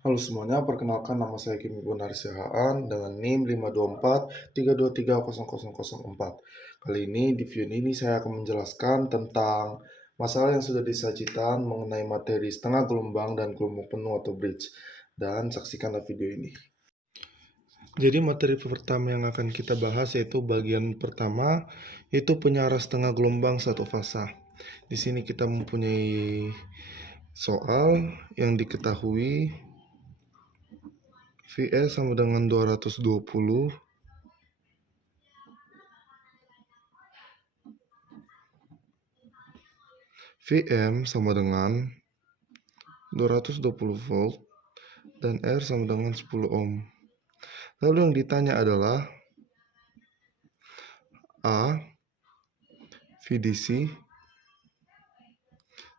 Halo semuanya, perkenalkan nama saya Kimi Bonar Sihaan dengan NIM 52432300004. Kali ini di video ini saya akan menjelaskan tentang masalah yang sudah disajikan mengenai materi setengah gelombang dan gelombang penuh atau bridge. Dan saksikanlah video ini. Jadi materi pertama yang akan kita bahas yaitu bagian pertama, yaitu penyarah setengah gelombang satu fasa. Di sini kita mempunyai soal yang diketahui Vs sama dengan 220, Vm sama dengan 220 volt, dan R sama dengan 10 ohm. Lalu yang ditanya adalah A, VDC,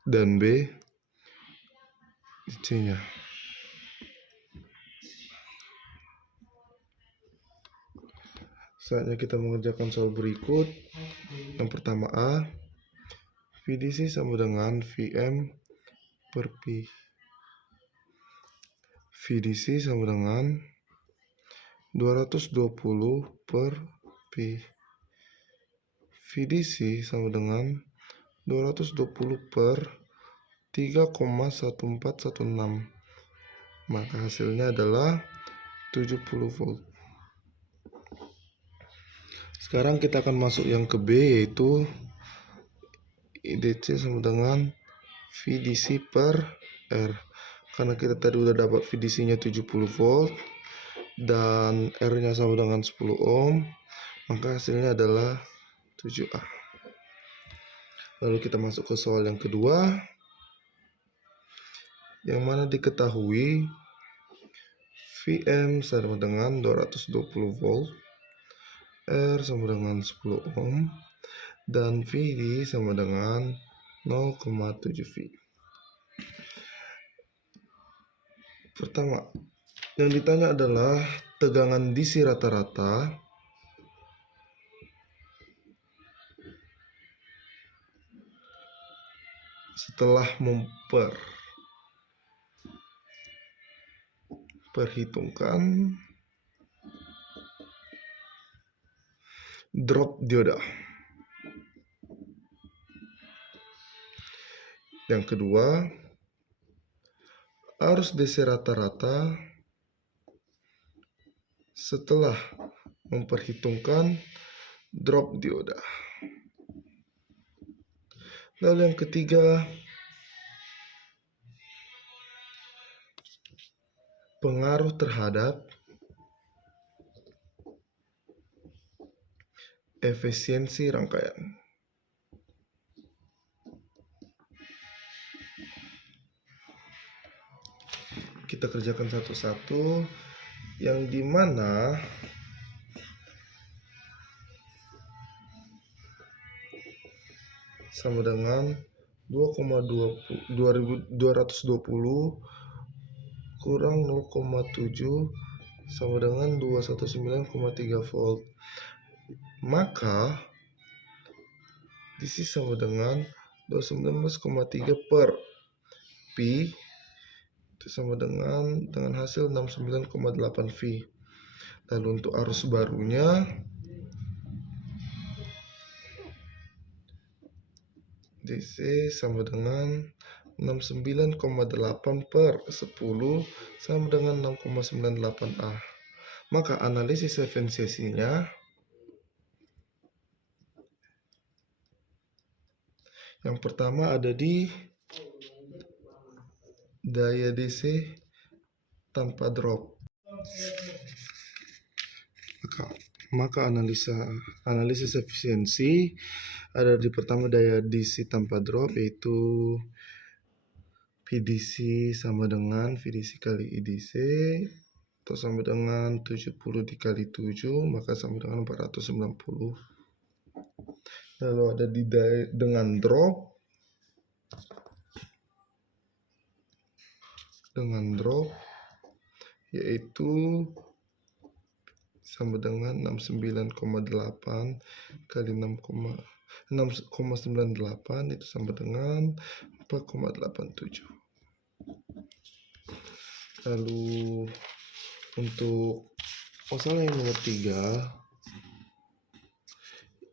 dan B, DC-nya. Saatnya kita mengerjakan soal berikut. Yang pertama A, VDC sama dengan Vm per Pi. VDC sama dengan 220 per Pi. VDC sama dengan 220 per 3,1416. Maka hasilnya adalah 70 volt. Sekarang kita akan masuk yang ke B, yaitu IDC sama dengan VDC per R. Karena kita tadi udah dapat VDC-nya 70 volt dan R-nya sama dengan 10 ohm, maka hasilnya adalah 7A. Lalu kita masuk ke soal yang kedua, yang mana diketahui Vm sama dengan 220 volt, R sama dengan 10 ohm, dan Vd sama dengan 0,7 V. Pertama, yang ditanya adalah tegangan DC rata-rata setelah memperhitungkan drop dioda. Yang kedua, arus DC rata-rata setelah memperhitungkan drop dioda. Lalu yang ketiga, pengaruh terhadap efisiensi rangkaian. Kita kerjakan satu-satu, yang dimana sama dengan 2,220 kurang 0,7 sama dengan 219,3 volt. Maka DC sama dengan 219,3 per Pi itu sama dengan hasil 69,8 V. Lalu untuk arus barunya DC sama dengan 69,8 per 10 sama dengan 0,98A. Maka analisis efisiensinya yang pertama ada di daya DC tanpa drop. Maka analisis efisiensi ada di pertama daya DC tanpa drop, yaitu VDC sama dengan VDC kali IDC atau sama dengan 70 dikali 7, maka sama dengan 490. Lalu ada di dengan drop yaitu sama dengan 69,8 kali 6,98 itu sama dengan 4,87. Lalu untuk masalah yang nomor 3,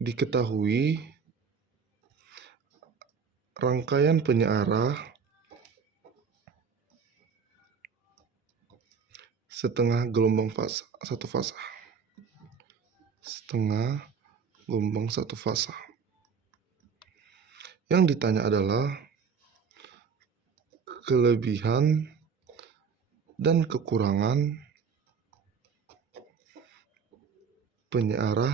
diketahui rangkaian penyearah setengah gelombang fasa, satu fasa. Setengah gelombang satu fasa. Yang ditanya adalah kelebihan dan kekurangan penyearah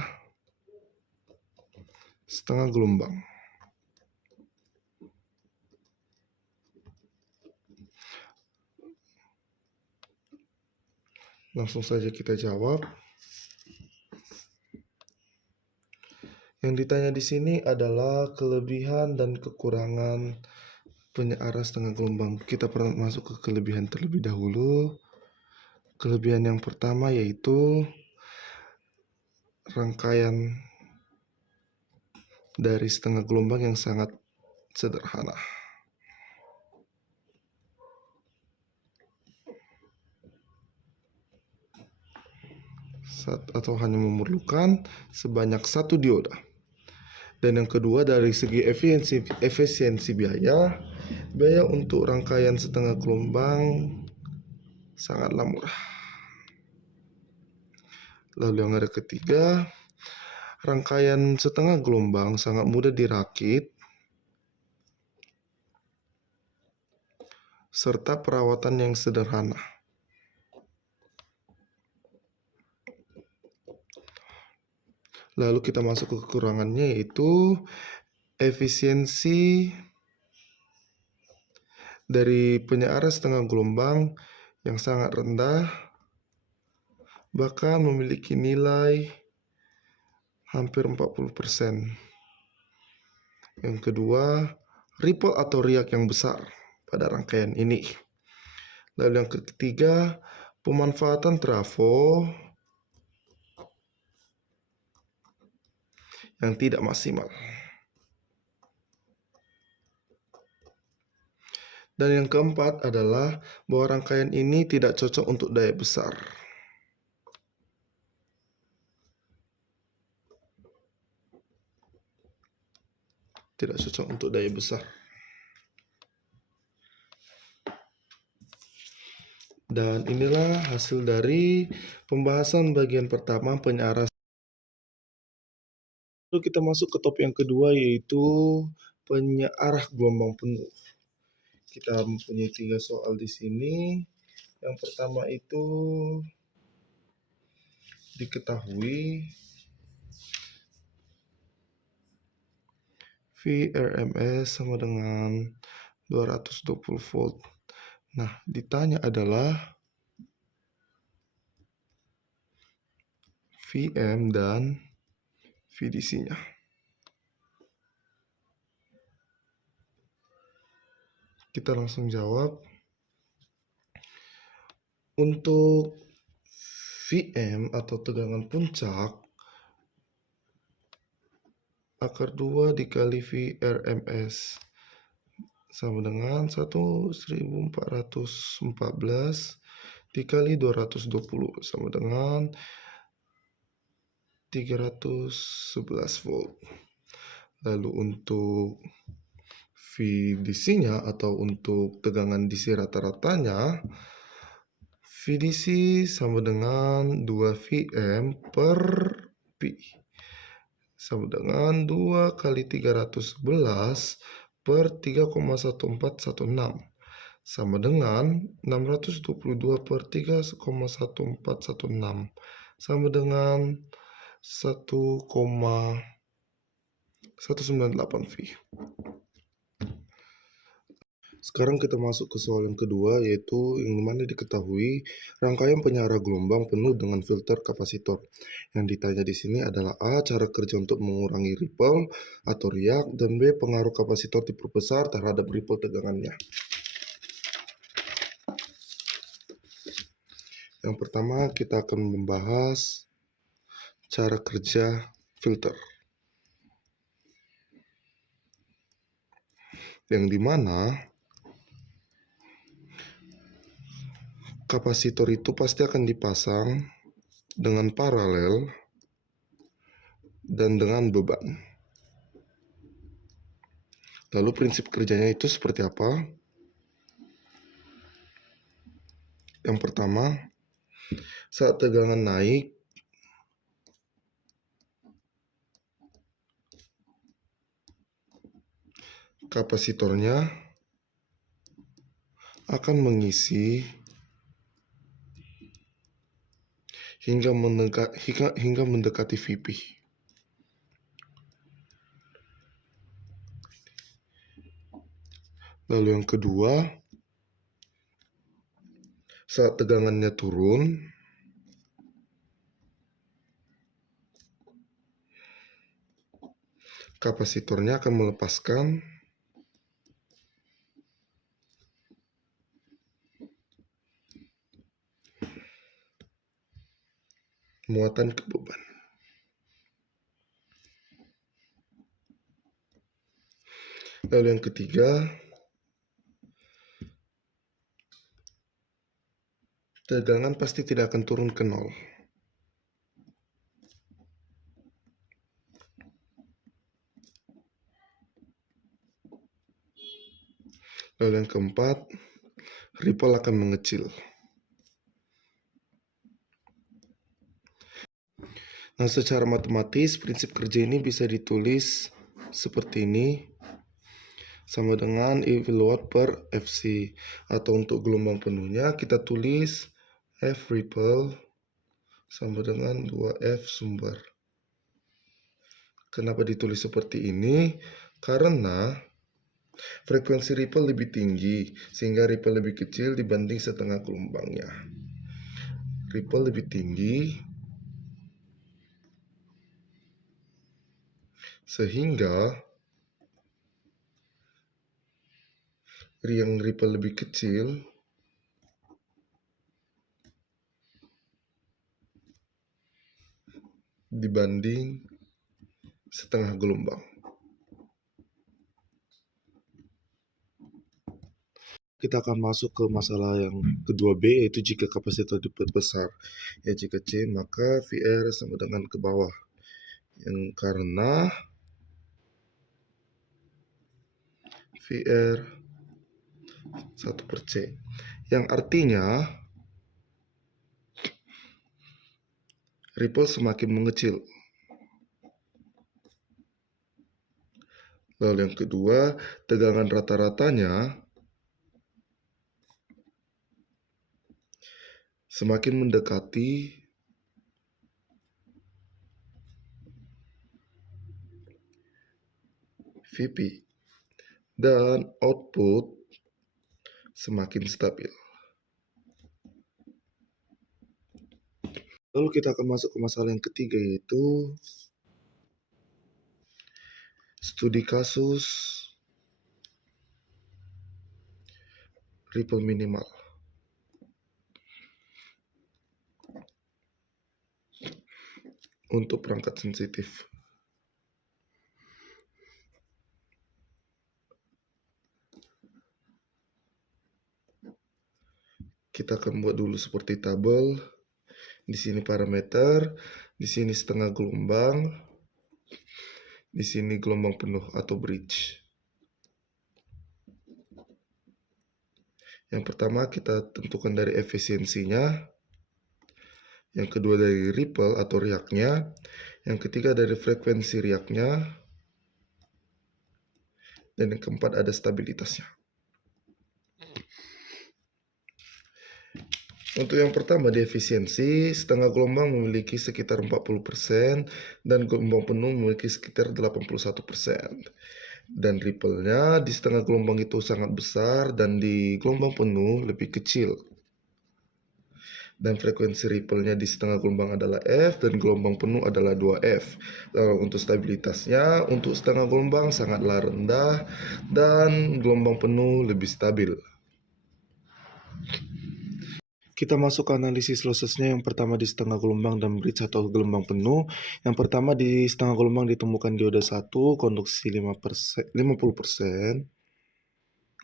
setengah gelombang. Langsung saja kita jawab. Yang ditanya di sini adalah kelebihan dan kekurangan penyearah setengah gelombang. Kita pernah masuk ke kelebihan terlebih dahulu. Kelebihan yang pertama yaitu rangkaian dari setengah gelombang yang sangat sederhana. Atau hanya memerlukan sebanyak satu dioda. Dan yang kedua, dari segi efisiensi biaya untuk rangkaian setengah gelombang sangatlah murah. Lalu yang ada ketiga, rangkaian setengah gelombang sangat mudah dirakit serta perawatan yang sederhana. Lalu kita masuk ke kekurangannya, yaitu efisiensi dari penyearah setengah gelombang yang sangat rendah, bahkan memiliki nilai hampir 40%. Yang kedua, ripple atau riak yang besar pada rangkaian ini. Lalu yang ketiga, pemanfaatan trafo yang tidak maksimal. Dan yang keempat adalah bahwa rangkaian ini tidak cocok untuk daya besar. Tidak cocok untuk daya besar. Dan inilah hasil dari pembahasan bagian pertama penyearah. Lalu kita masuk ke topik yang kedua, yaitu penyearah gelombang penuh. Kita mempunyai 3 soal di sini. Yang pertama itu diketahui VRMS sama dengan 220 volt. Nah, ditanya adalah VM dan VDC-nya. Kita langsung jawab. Untuk VM atau tegangan puncak, akar 2 dikali VRMS sama dengan 1414 dikali 220 sama dengan 311 volt. Lalu untuk VDC-nya atau untuk tegangan DC rata-ratanya, VDC sama dengan 2 VM per Pi sama dengan 2 kali 311 per 3,1416 sama dengan 622 per 3,1416 sama dengan 1,198 V. Sekarang kita masuk ke soal yang kedua, yaitu yang mana diketahui rangkaian penyearah gelombang penuh dengan filter kapasitor. Yang ditanya di sini adalah A, cara kerja untuk mengurangi ripple atau riak, dan B, pengaruh kapasitor diperbesar terhadap ripple tegangannya. Yang pertama, kita akan membahas cara kerja filter, yang dimana kapasitor itu pasti akan dipasang dengan paralel dan dengan beban. Lalu prinsip kerjanya itu seperti apa? Yang pertama, saat tegangan naik, kapasitornya akan mengisi hingga mendekati Vp. Lalu yang kedua, saat tegangannya turun, kapasitornya akan melepaskan muatan ke beban. Lalu yang ketiga, tegangan pasti tidak akan turun ke nol. Lalu yang keempat, ripple akan mengecil. Nah, secara matematis prinsip kerja ini bisa ditulis seperti ini, sama dengan E watt per Fc. Atau untuk gelombang penuhnya kita tulis F ripple sama dengan 2F sumber. Kenapa ditulis seperti ini? Karena frekuensi ripple lebih tinggi, sehingga ripple lebih kecil dibanding setengah gelombangnya. Ripple lebih tinggi, sehingga yang ripple lebih kecil dibanding setengah gelombang. Kita akan masuk ke masalah yang kedua B, yaitu jika kapasitor diperbesar. Ya, jika C, maka VR sama dengan ke bawah. Yang karena VR 1/C. Yang artinya ripple semakin mengecil. Lalu yang kedua, tegangan rata-ratanya semakin mendekati Vp dan output semakin stabil. Lalu kita akan masuk ke masalah yang ketiga, yaitu studi kasus ripple minimal. Untuk perangkat sensitif. Kita akan buat dulu seperti tabel. Di sini parameter, di sini setengah gelombang, di sini gelombang penuh atau bridge. Yang pertama kita tentukan dari efisiensinya, yang kedua dari ripple atau riaknya, yang ketiga dari frekuensi riaknya, dan yang keempat ada stabilitasnya. Untuk yang pertama di efisiensi, setengah gelombang memiliki sekitar 40% dan gelombang penuh memiliki sekitar 81%. Dan ripple-nya di setengah gelombang itu sangat besar dan di gelombang penuh lebih kecil. Dan frekuensi ripple-nya di setengah gelombang adalah F dan gelombang penuh adalah 2F. Lalu untuk stabilitasnya, untuk setengah gelombang sangatlah rendah dan gelombang penuh lebih stabil. Kita masuk ke analisis lossesnya. Yang pertama di setengah gelombang dan bridge atau gelombang penuh. Yang pertama di setengah gelombang ditemukan dioda 1, konduksi 50%.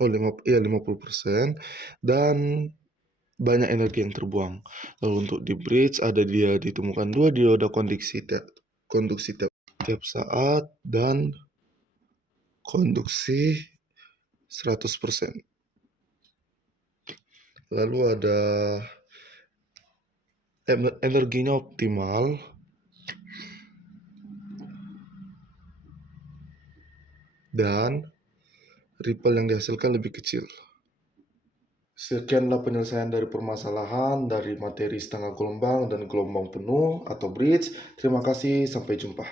Oh, 50%. Dan banyak energi yang terbuang. Lalu untuk di bridge dia ditemukan 2 dioda konduksi tiap saat dan konduksi 100%. Lalu ada energinya optimal dan ripple yang dihasilkan lebih kecil. Sekianlah penyelesaian dari permasalahan dari materi setengah gelombang dan gelombang penuh atau bridge. Terima kasih, sampai jumpa.